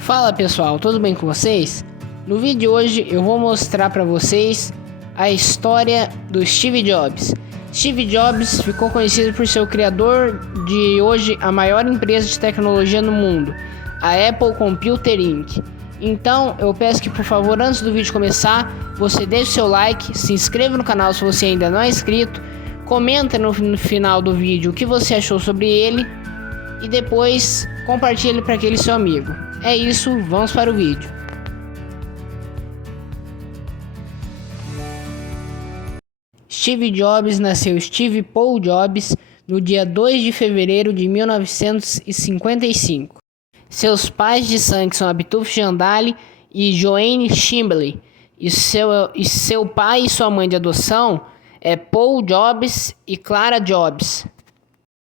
Fala pessoal, tudo bem com vocês? No vídeo de hoje eu vou mostrar para vocês a história do Steve Jobs. Steve Jobs ficou conhecido por ser o criador de hoje a maior empresa de tecnologia no mundo, a Apple Computer Inc. Então eu peço que, por favor, antes do vídeo começar, você deixe seu like, se inscreva no canal se você ainda não é inscrito, comenta no final do vídeo o que você achou sobre ele e depois compartilhe para aquele seu amigo. É isso, vamos para o vídeo. Steve Jobs nasceu Steve Paul Jobs no dia 2 de fevereiro de 1955. Seus pais de sangue são Abtuf Jandali e Joanne Chimbley, e seu pai e sua mãe de adoção é Paul Jobs e Clara Jobs.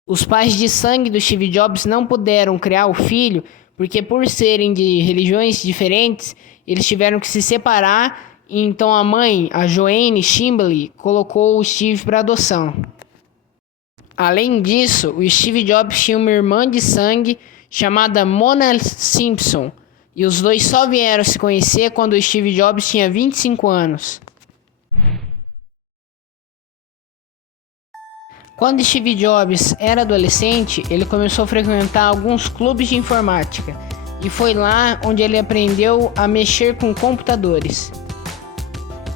Os pais de sangue do Steve Jobs não puderam criar o filho porque, por serem de religiões diferentes, eles tiveram que se separar. Então a mãe, a Joanne Chimbley, colocou o Steve para adoção. Além disso, o Steve Jobs tinha uma irmã de sangue chamada Mona Simpson, e os dois só vieram se conhecer quando o Steve Jobs tinha 25 anos. Quando Steve Jobs era adolescente, ele começou a frequentar alguns clubes de informática, e foi lá onde ele aprendeu a mexer com computadores.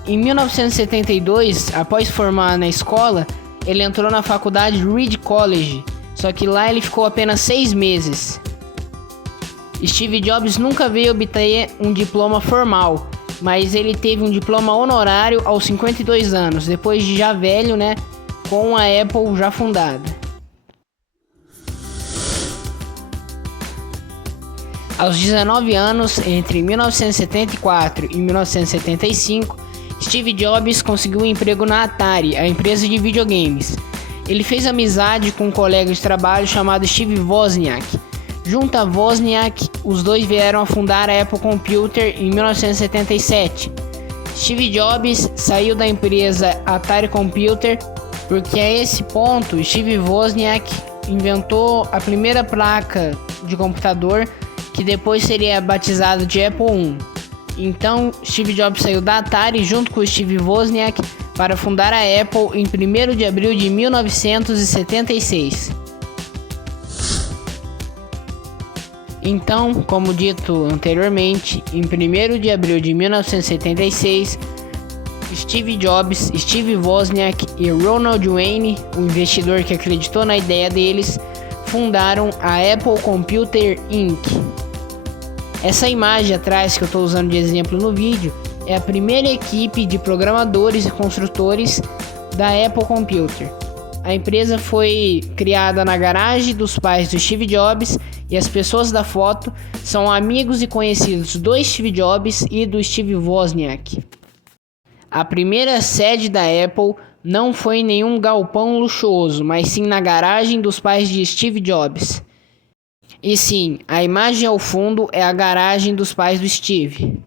Em 1972, após formar na escola, ele entrou na faculdade Reed College, só que lá ele ficou apenas 6 meses. Steve Jobs nunca veio obter um diploma formal, mas ele teve um diploma honorário aos 52 anos, depois de já velho, com a Apple já fundada. Aos 19 anos, entre 1974 e 1975, Steve Jobs conseguiu um emprego na Atari, a empresa de videogames. Ele fez amizade com um colega de trabalho chamado Steve Wozniak. Junto a Wozniak, os dois vieram a fundar a Apple Computer em 1977. Steve Jobs saiu da empresa Atari Computer porque, a esse ponto, Steve Wozniak inventou a primeira placa de computador, que depois seria batizado de Apple I. Então, Steve Jobs saiu da Atari junto com Steve Wozniak para fundar a Apple em 1º de abril de 1976. Então, como dito anteriormente, em 1º de abril de 1976, Steve Jobs, Steve Wozniak e Ronald Wayne, o investidor que acreditou na ideia deles, fundaram a Apple Computer Inc. Essa imagem atrás que eu estou usando de exemplo no vídeo é a primeira equipe de programadores e construtores da Apple Computer. A empresa foi criada na garagem dos pais do Steve Jobs e as pessoas da foto são amigos e conhecidos do Steve Jobs e do Steve Wozniak. A primeira sede da Apple não foi em nenhum galpão luxuoso, mas sim na garagem dos pais de Steve Jobs. E sim, a imagem ao fundo é a garagem dos pais do Steve.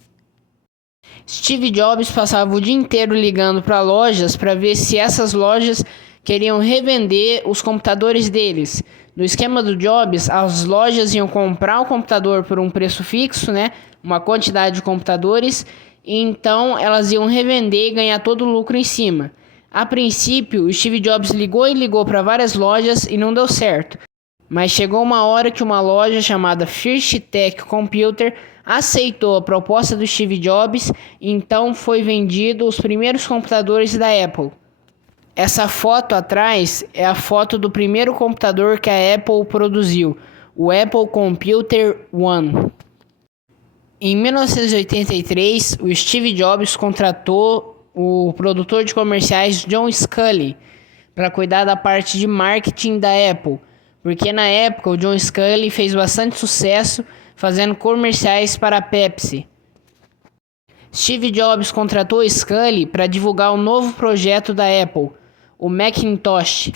Steve Jobs passava o dia inteiro ligando para lojas para ver se essas lojas queriam revender os computadores deles. No esquema do Jobs, as lojas iam comprar o computador por um preço fixo, uma quantidade de computadores, e então elas iam revender e ganhar todo o lucro em cima. A princípio, o Steve Jobs ligou para várias lojas e não deu certo. Mas chegou uma hora que uma loja chamada First Tech Computer aceitou a proposta do Steve Jobs, e então foi vendido os primeiros computadores da Apple. Essa foto atrás é a foto do primeiro computador que a Apple produziu, o Apple Computer One. Em 1983, o Steve Jobs contratou o produtor de comerciais John Sculley para cuidar da parte de marketing da Apple, porque na época o John Sculley fez bastante sucesso fazendo comerciais para a Pepsi. Steve Jobs contratou Sculley para divulgar o novo projeto da Apple, o Macintosh.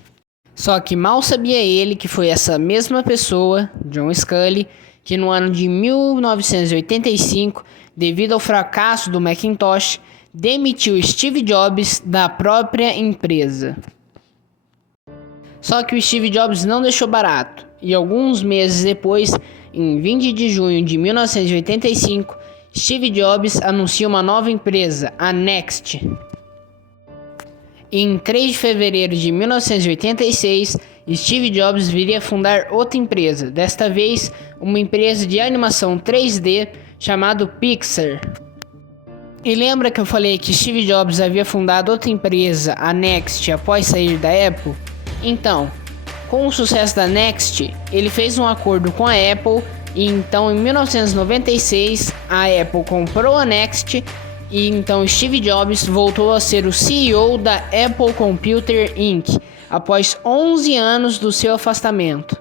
Só que mal sabia ele que foi essa mesma pessoa, John Sculley, que no ano de 1985, devido ao fracasso do Macintosh, demitiu Steve Jobs da própria empresa. Só que o Steve Jobs não deixou barato, e alguns meses depois Em 20 de junho de 1985, Steve Jobs anuncia uma nova empresa, a Next. Em 3 de fevereiro de 1986, Steve Jobs viria fundar outra empresa, desta vez uma empresa de animação 3D chamada Pixar. E lembra que eu falei que Steve Jobs havia fundado outra empresa, a Next, após sair da Apple? Então, com o sucesso da Next, ele fez um acordo com a Apple e então em 1996 a Apple comprou a Next e então Steve Jobs voltou a ser o CEO da Apple Computer Inc. após 11 anos do seu afastamento.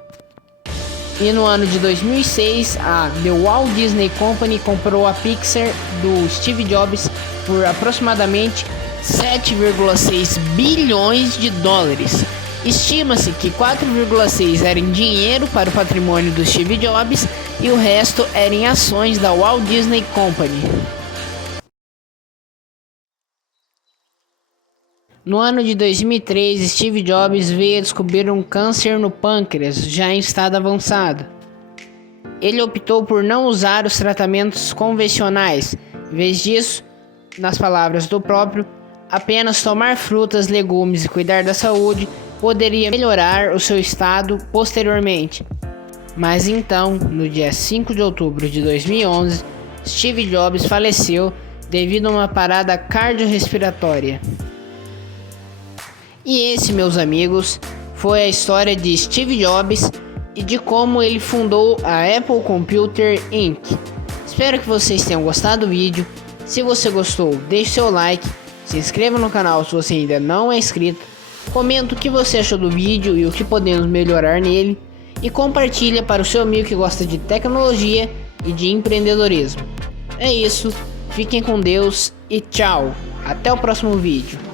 E no ano de 2006, a The Walt Disney Company comprou a Pixar do Steve Jobs por aproximadamente 7,6 bilhões de dólares. Estima-se que 4,6 era em dinheiro para o patrimônio do Steve Jobs e o resto era em ações da Walt Disney Company. No ano de 2003, Steve Jobs veio a descobrir um câncer no pâncreas, já em estado avançado. Ele optou por não usar os tratamentos convencionais. Em vez disso, nas palavras do próprio, apenas tomar frutas, legumes e cuidar da saúde poderia melhorar o seu estado posteriormente. Mas então, no dia 5 de outubro de 2011, Steve Jobs faleceu devido a uma parada cardiorrespiratória. E esse, meus amigos, foi a história de Steve Jobs e de como ele fundou a Apple Computer Inc. Espero que vocês tenham gostado do vídeo. Se você gostou, deixe seu like, se inscreva no canal se você ainda não é inscrito, comenta o que você achou do vídeo e o que podemos melhorar nele e compartilha para o seu amigo que gosta de tecnologia e de empreendedorismo. É isso, fiquem com Deus e tchau, até o próximo vídeo.